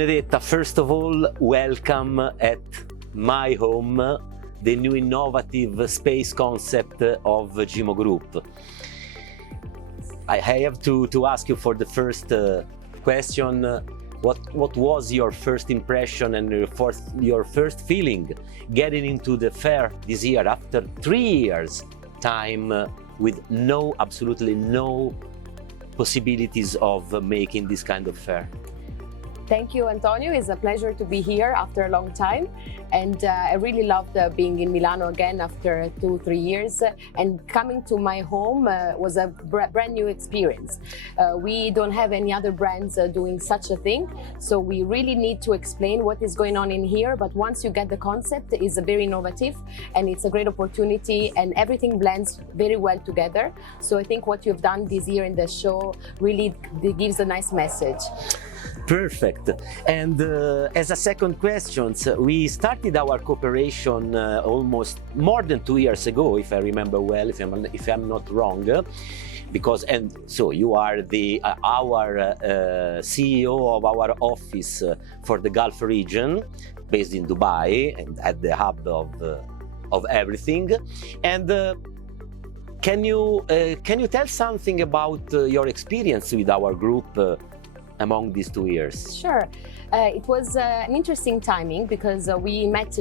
Benedetta, first of all, welcome at my home, the new innovative space concept of Gimo Group. I have to ask you for the first question, what was your first impression and your first feeling getting into the fair this year after 3 years time with absolutely no possibilities of making this kind of fair? Thank you, Antonio. It's a pleasure to be here after a long time. And I really loved being in Milano again after 2-3 years. And coming to my home was a brand new experience. We don't have any other brands doing such a thing. So we really need to explain what is going on in here. But once you get the concept, it's very innovative and it's a great opportunity and everything blends very well together. So I think what you've done this year in the show really gives a nice message. Perfect. And as a second question, we started our cooperation almost more than 2 years ago, if I remember well, if I'm not wrong, and so you are our CEO of our office for the Gulf region, based in Dubai and at the hub of everything. And can you tell something about your experience with our group among these 2 years? Sure. It was an interesting timing because we met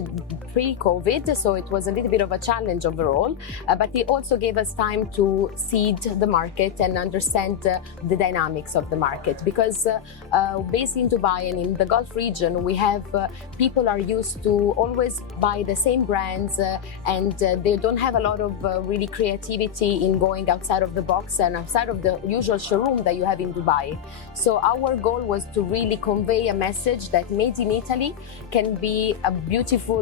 pre-COVID, so it was a little bit of a challenge overall, but it also gave us time to seed the market and understand the dynamics of the market. Because based in Dubai and in the Gulf region, we have people are used to always buy the same brands and they don't have a lot of really creativity in going outside of the box and outside of the usual showroom that you have in Dubai. So our goal was to really convey a message that made in Italy can be a beautiful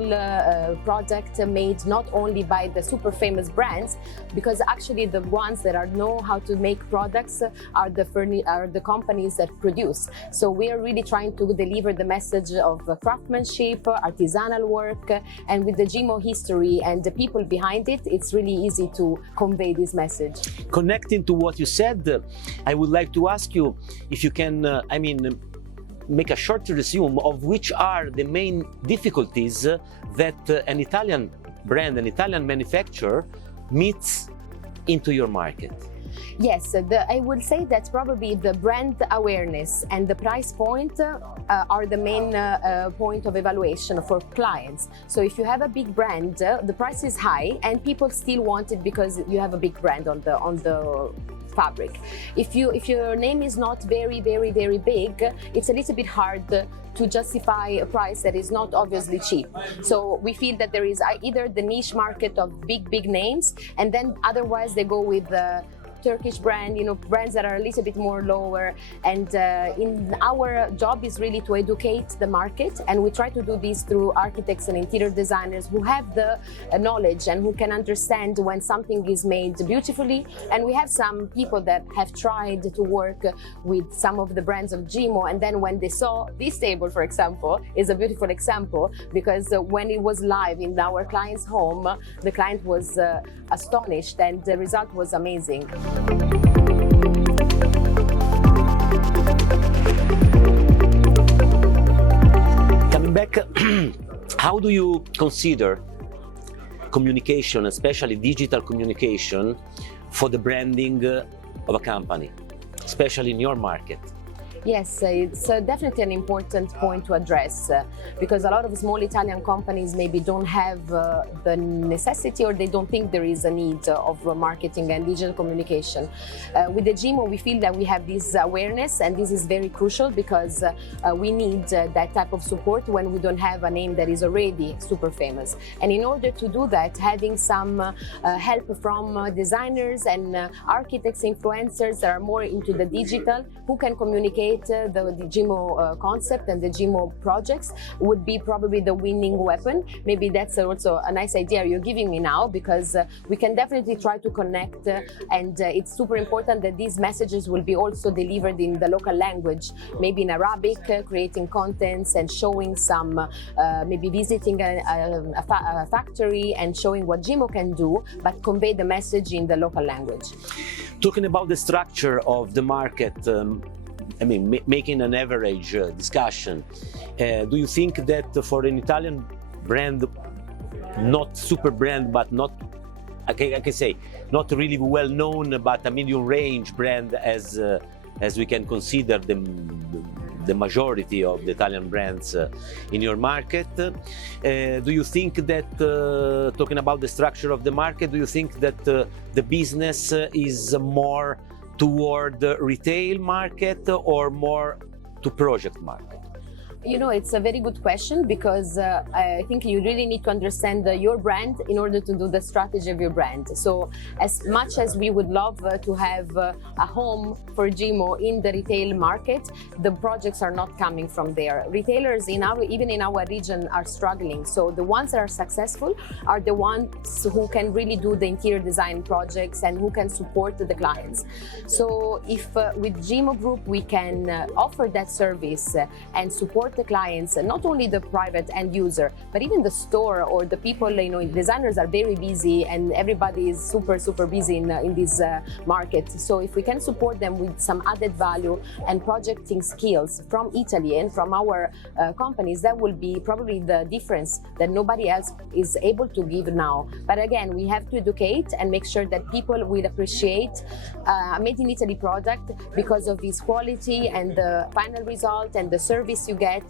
product made not only by the super famous brands, because actually the ones that know how to make products are the companies that produce. So we are really trying to deliver the message of craftsmanship, artisanal work, and with the Gimo history and the people behind it, it's really easy to convey this message. Connecting to what you said, I would like to ask you if you can, make a short resume of which are the main difficulties that an Italian brand, an Italian manufacturer meets into your market. Yes, I would say that probably the brand awareness and the price point are the main point of evaluation for clients. So if you have a big brand, the price is high and people still want it because you have a big brand on the fabric. If your name is not very big, it's a little bit hard to justify a price that is not obviously cheap. So we feel that there is either the niche market of big names, and then otherwise they go with Turkish brand, brands that are a little bit more lower. And in our job is really to educate the market, and we try to do this through architects and interior designers who have the knowledge and who can understand when something is made beautifully. And we have some people that have tried to work with some of the brands of Gimo, and then when they saw this table, for example, is a beautiful example, because when it was live in our client's home, the client was astonished and the result was amazing. Coming back, how do you consider communication, especially digital communication, for the branding of a company, especially in your market? Yes, it's definitely an important point to address because a lot of small Italian companies maybe don't have the necessity, or they don't think there is a need of marketing and digital communication. With the Gimo, we feel that we have this awareness, and this is very crucial because we need that type of support when we don't have a name that is already super famous. And in order to do that, having some help from designers and architects, influencers that are more into the digital, who can communicate the Gimo concept and the Gimo projects would be probably the winning weapon. Maybe that's also a nice idea you're giving me now, because we can definitely try to connect and it's super important that these messages will be also delivered in the local language, maybe in Arabic, creating contents and showing some, maybe visiting a factory and showing what Gimo can do, but convey the message in the local language. Talking about the structure of the market, making an average discussion, do you think that for an Italian brand, not super brand, but not, I can say, not really well known, but a medium range brand, as we can consider the majority of the Italian brands in your market, do you think that, talking about the structure of the market, do you think that the business is more toward the retail market or more to project market? You know, it's a very good question, because I think you really need to understand your brand in order to do the strategy of your brand. So as much as we would love to have a home for Gimo in the retail market, the projects are not coming from there. Retailers even in our region are struggling. So the ones that are successful are the ones who can really do the interior design projects and who can support the clients. So if with Gimo Group we can offer that service and support the clients, not only the private end user, but even the store or the people, you know, designers are very busy and everybody is super busy in this market. So if we can support them with some added value and projecting skills from Italy and from our companies, that will be probably the difference that nobody else is able to give now. But again, we have to educate and make sure that people will appreciate a made in Italy product because of its quality and the final result and the service you get,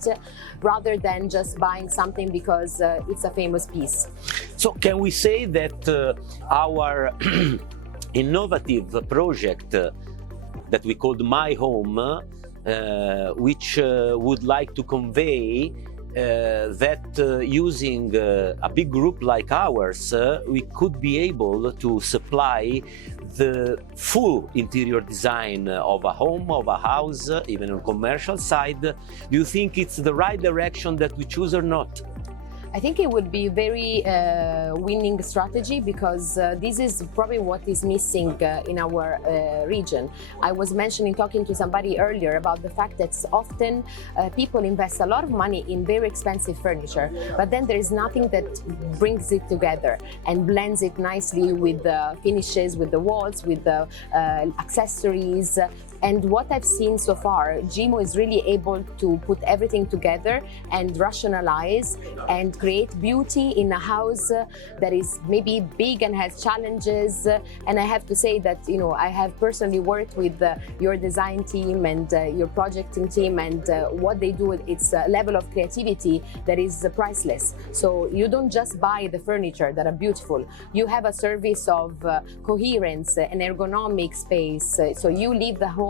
rather than just buying something because it's a famous piece. So can we say that our innovative project that we called My Home, which would like to convey that using a big group like ours, we could be able to supply the full interior design of a home, of a house, even on commercial side? Do you think it's the right direction that we choose or not? I think it would be a very winning strategy, because this is probably what is missing in our region. I was talking to somebody earlier about the fact that often people invest a lot of money in very expensive furniture, but then there is nothing that brings it together and blends it nicely with the finishes, with the walls, with the accessories. And what I've seen so far, Gimo is really able to put everything together and rationalize and create beauty in a house that is maybe big and has challenges. And I have to say that, you know, I have personally worked with your design team and your projecting team, and what they do, it's a level of creativity that is priceless. So you don't just buy the furniture that are beautiful. You have a service of coherence and ergonomic space. So you leave the home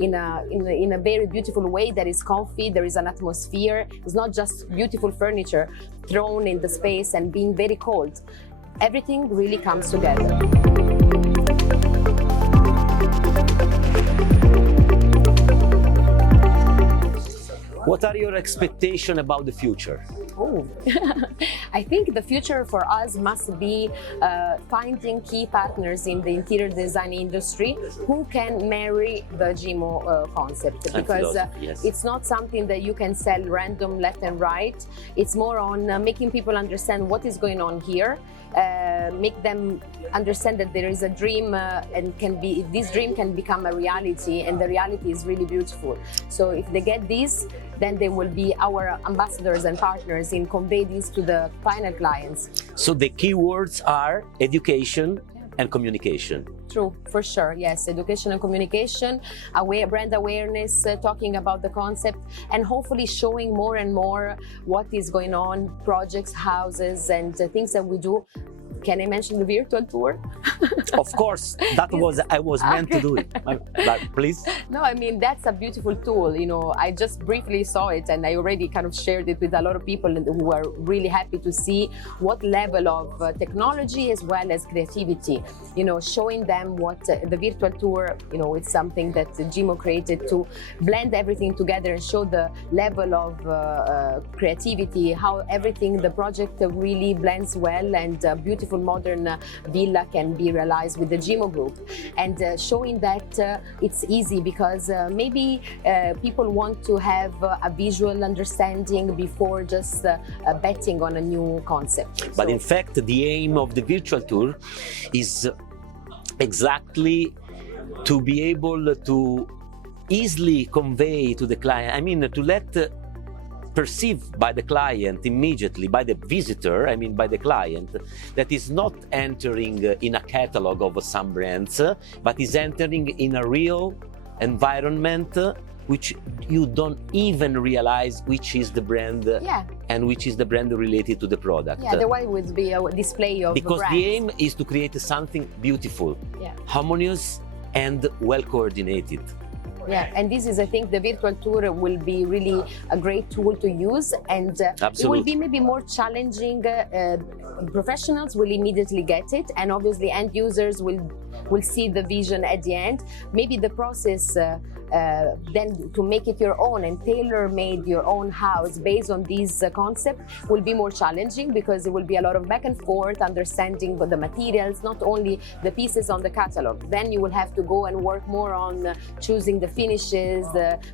in a very beautiful way that is comfy. There is an atmosphere. It's not just beautiful furniture thrown in the space and being very cold. Everything really comes together. What are your expectations about the future? Oh, I think the future for us must be finding key partners in the interior design industry who can marry the Gimo concept, because yes. It's not something that you can sell random left and right. It's more on making people understand what is going on here, make them understand that there is a dream and this dream can become a reality, and the reality is really beautiful. So if they get this, then they will be our ambassadors and partners in convey this to the final clients. So the key words are education and communication. True, for sure, yes. Education and communication, brand awareness, talking about the concept, and hopefully showing more and more what is going on, projects, houses, and things that we do. Can I mention the virtual tour? Of course, I was meant to do it. But please. No, I mean, that's a beautiful tool. You know, I just briefly saw it and I already kind of shared it with a lot of people who are really happy to see what level of technology as well as creativity, you know, showing them what the virtual tour, you know, it's something that Gimo created to blend everything together and show the level of creativity, how everything, the project really blends well, and beautiful modern villa can be realized with the Gimo Group, and showing that it's easy, because maybe people want to have a visual understanding before just betting on a new concept. But in fact, the aim of the virtual tour is exactly to be able to easily convey to the client, I mean, to let perceived by the client immediately, by the visitor, I mean by the client, that is not entering in a catalog of some brands, but is entering in a real environment which you don't even realize which is the brand and which is the brand related to the product. Yeah, the way would be a display of because brands. the aim is to create something beautiful, harmonious and well coordinated. Yeah, and this is, I think, the virtual tour will be really a great tool to use, and it will be maybe more challenging. Professionals will immediately get it, and obviously end users will see the vision at the end. Maybe the process then to make it your own and tailor-made your own house based on these concept will be more challenging, because it will be a lot of back and forth, understanding the materials, not only the pieces on the catalog. Then you will have to go and work more on choosing the finishes,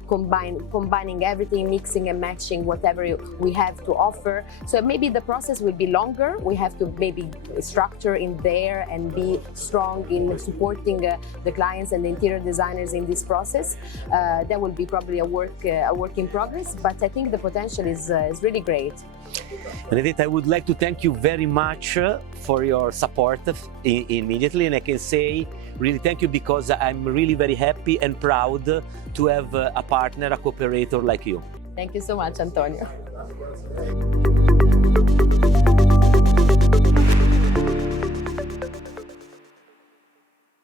combining everything, mixing and matching whatever we have to offer. So maybe the process will be longer. We have to maybe structure in there and be strong in supporting the clients and the interior designers in this process. That will be probably a work in progress, but I think the potential is really great. Benedetta, I would like to thank you very much for your support immediately, and I can say really thank you, because I'm really very happy and proud to have a partner, a cooperator like you. Thank you so much, Antonio.